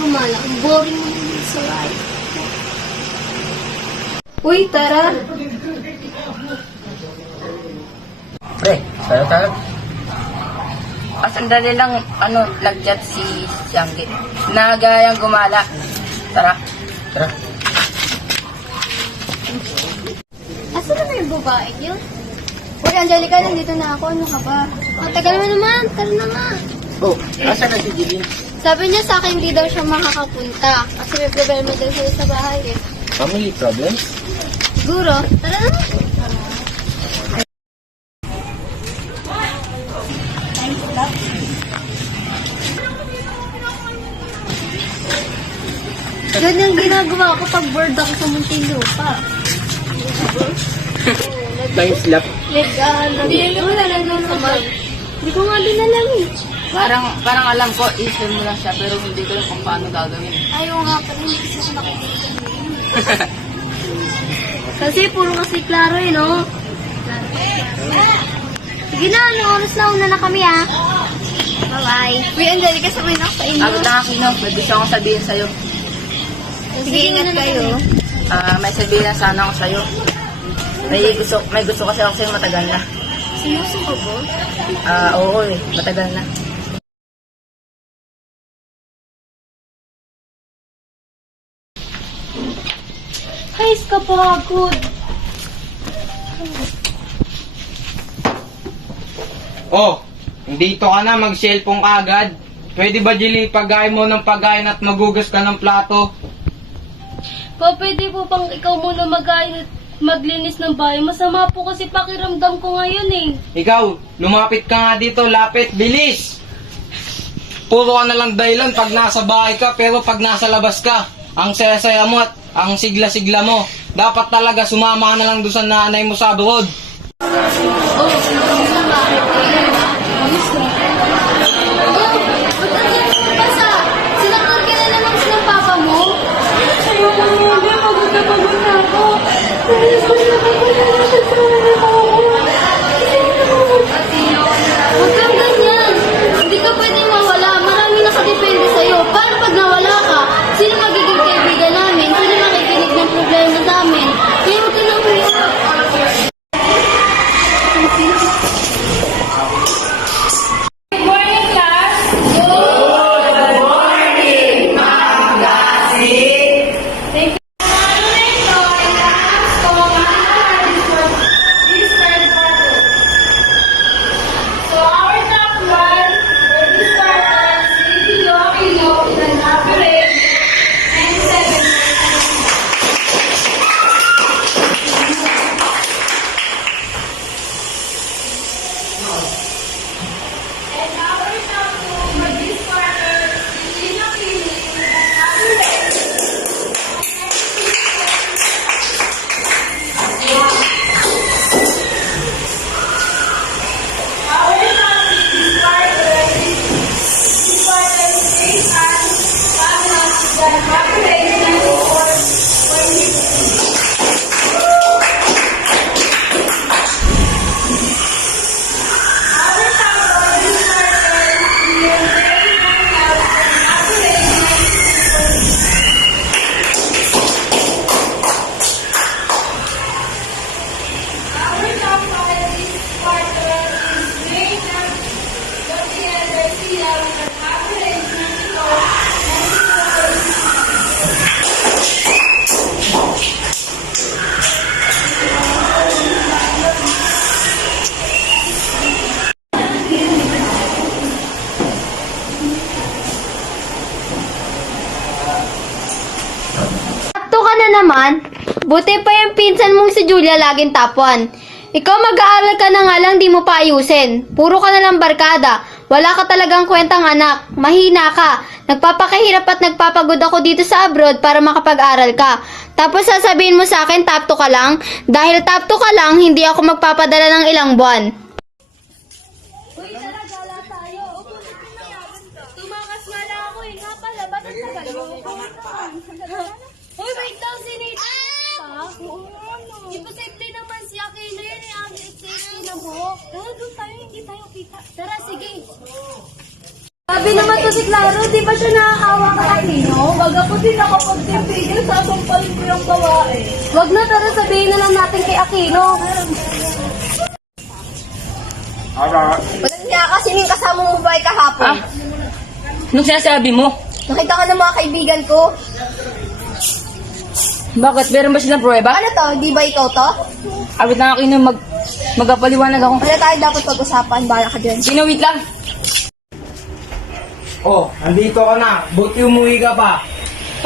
gumala. Ang boring mo naman sa life. Uy, tara. Pre, tayo. Sandali lang, nag-chat si Sianggi. Nagayang gumala. Tara. Asa na yung babae yun? Uy, Angelica, nandito na ako. Ano ka ba? Ang tagal mo naman. Tara na nga. Oh, asa na si Jilin? Sabi niya sa akin hindi daw siya makakapunta. Kasi may problema daw siya sa bahay eh. Family problems? Siguro. Tara na. Ganyan ginagawa ko pag bored ako sa Muntinlupa. Time slap. Hindi ko na lang naman. Hindi ko nga dinalang eh. Parang alam ko, i-share mo lang siya, pero hindi ko lang kung paano gagawin. Ayaw nga pala, hindi kasi siya nakikita. Kasi puro kasi klaro eh, no? Sige na, ano oras na? Una na kami ah. Bye-bye. Uy, Angelica, sabihin ako sa inyo. Agad na Kino, may gusto akong sabihin sa'yo. Sige, ingat kayo. May sabihin na sana ako sa'yo. May gusto kasi ako sa'yo matagal na. Seryoso ka ba? Oo matagal na. Guys, kapagod. Oh, dito ka na, mag-cellphone ka agad. Pwede ba, Jilly, pagkain mo ng pagkain at magugas ka ng plato? Pa, pwede po bang ikaw muna maglinis ng bahay? Masama po kasi pakiramdam ko ngayon eh. Ikaw, lumapit ka nga dito, lapit, bilis! Puro ka na lang dahilan pag nasa bahay ka, pero pag nasa labas ka, ang saya-saya mo at ang sigla-sigla mo. Dapat talaga sumama ka na lang doon sa nanay mo sa abroad. Huwag kang ganyan. Hindi ka pwede mawala. Marami nakadepende sa'yo. Paano pag nawala ka? Sino magiging kaibigan namin? Sino makikinig ng problema sa amin? Kaya huwag ka nang umiyak. Good morning, class. Good morning, Ma'am Gasi. Thank you. So our top one for this quarter is Lady Aquino with an average 97%. And our top two for this quarter is Lina Pili with an average 96%. Our top this quarter is Grace Ann Pagnas with an average 94.6%. Our top one this quarter is Mary Daniel with an average 96.6%. Our top five this quarter is Reina Gabriel Garcia with an average 94.6%. Sakto ka na naman. Buti pa yung pinsan mong si Julia laging top 1. Ikaw mag-aaral ka na nga lang, di mo pa ayusin. Puro ka na lang barkada. Wala ka talagang kwentang anak. Mahina ka. Nagpapakahirap at nagpapagod ako dito sa abroad para makapag-aral ka. Tapos sasabihin mo sa akin top 2 ka lang? Dahil top 2 ka lang, hindi ako magpapadala ng ilang buwan. Uy, tara, gala tayo. Tumakas nga na ako eh. Nga pala, ba't ang tagal mo? Uy, wait lang, sinita pa. Imposible naman si Aquino yun eh. Ang safety na buhok. Tara, doon tayo, hindi tayo kita. Tara, sige. Sabi naman to si Claro, di ba siya nakakawa ka Aquino? Pag ako din nakapagtimpigil, sasampalin ko yung babae. Wag na, tara sabihin na lang natin kay Aquino. Walang niya kasi yung kasama mo ba kahapon? Ah? Anong sinasabi mo? Nakita ka ng mga kaibigan ko. Bakit? Meron ba silang pruweba? Ano to? Di ba ikaw to? Awit na Aquino, magpapaliwanag ako. Ano tayo dapat pag-usapan? Bala ka dyan. Sino, wait lang. Oh, andito ka na. Buti umuwi ka pa.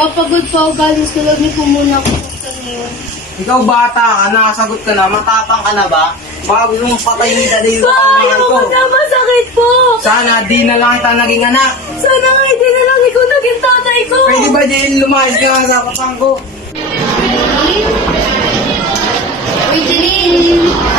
Papagod pa ako galing sa loob ni muna ako. Ikaw bata ka, nakasagot ka na, matapang ka na ba? Baka gusto mong patayin ka dito sa mga ko. masakit po! Sana di na lang kita naging anak. Sana nga hindi na lang ikaw naging tatay ko! Pwede ba di lumayas ka nga sa kapatang ko? Uy, Jeline!